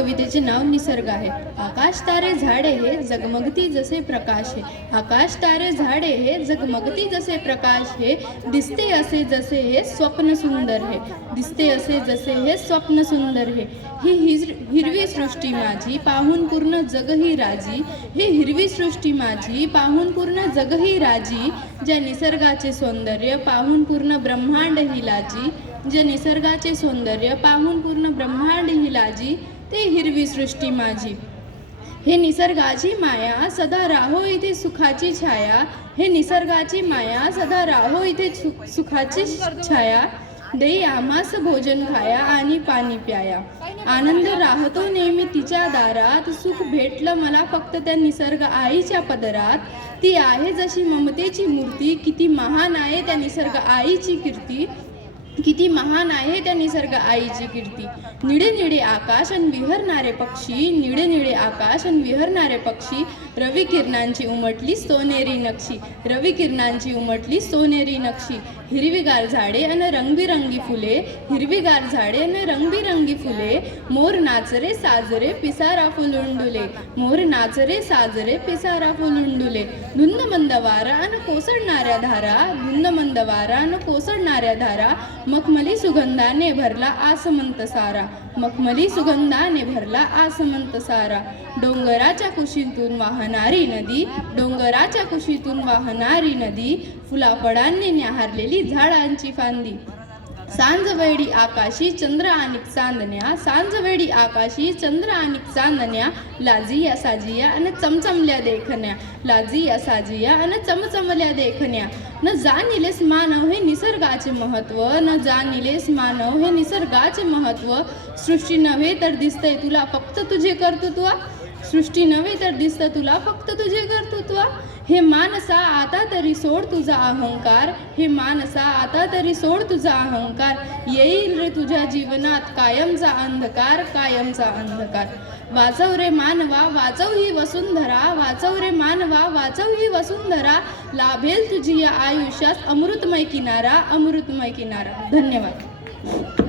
कवितेचे नाव निसर्ग आहे। आकाश तारे झाडे हे जगमगती जसे प्रकाश हे, आकाश तारे झाडे हे जगमगती जसे प्रकाश हे, दिसते असे जसे हे स्वप्न सुंदर हे, दिसते असे जसे हे स्वप्न सुंदर हे। ही हिरवी सृष्टी माझी पाहून पूर्ण जगही राजी, हे हिरवी सृष्टी माझी पाहून पूर्ण जगही राजी, ज्या निसर्गाचे सौंदर्य पाहून पूर्ण ब्रह्मांड ही लाजी, जे निसर्गाचे सौंदर्य पाहून पूर्ण ब्रह्मांड ही लाजी, ते हिरवी सृष्टी माझी। हे निसर्गाची माया सदा राहो इथे सुखाची छाया, हे निसर्गाची माया सदा राहो इथे सुखाची छाया, देई आम्हास भोजन खाया आणि पाणी प्याया, आनंद राहतो नेहमी तिच्या दारात, सुख भेटलं मला फक्त त्या निसर्ग आईच्या पदरात, ती आहे जशी ममतेची मूर्ती, किती महान आहे त्या निसर्ग आईची कीर्ती, किती महान आहे त्या निसर्ग आईची कीर्ती। निळे निळे आकाश आणि विहरणारे पक्षी, निळे निळे आकाश आणि विहरणारे पक्षी, रवी किरणांची उमटली सोनेरी नक्षी, रवी किरणांची उमटली सोनेरी नक्षी, हिरवीगार झाडे अन रंगबिरंगी फुले, हिरवीगार झाडे अन रंगबिरंगी फुले, मोर नाचरे साजरे पिसारा फुलुंडुले, मोर नाचरे साजरे पिसारा फुलुंडुले, धुंद मंद वारा अन कोसळणाऱ्या धारा, धुंद मंद वारा अन कोसळणाऱ्या धारा, मखमली सुगंधाने भरला आसमंत सारा, मखमली सुगंधाने भरला आसमंत सारा, डोंगराच्या कुशीतून वाहणारी नदी, डोंगराच्या कुशीतून वाहणारी नदी, फुलाफळांनी न्याहारलेली झाडांची फांदी, सांजवेळी आकाशी चंद्र आणि चांदण्या, सांजवेळी आकाशी चंद्र आणि चांदण्या, लाजिया साजिया अन चमचमल्या देखण्या, लाजिया साजिया अन चमचमल्या देखण्या, न जाणिलेस मानव हे निसर्गाचे महत्व, न जाणिलेस मानव हे निसर्गाचे महत्व, सृष्टी नव्हे तर दिसतंय तुला फक्त तुझे कर्तृत्व, सृष्टी नव्हे तर दिसतं तुला फक्त तुझे कर्तृत्व, हे मानसा आता तरी सोड तुझा अहंकार, हे मानसा आता तरी सोड तुझा अहंकार, येईल रे तुझ्या जीवनात कायमचा अंधकार, कायमचा अंधकार, वाचव रे मानवा वाचव ही वसुंधरा, वाचव रे मानवा वाचव ही वसुंधरा, लाभेल तुझी या आयुष्यात अमृतमय किनारा, अमृतमय किनारा। धन्यवाद।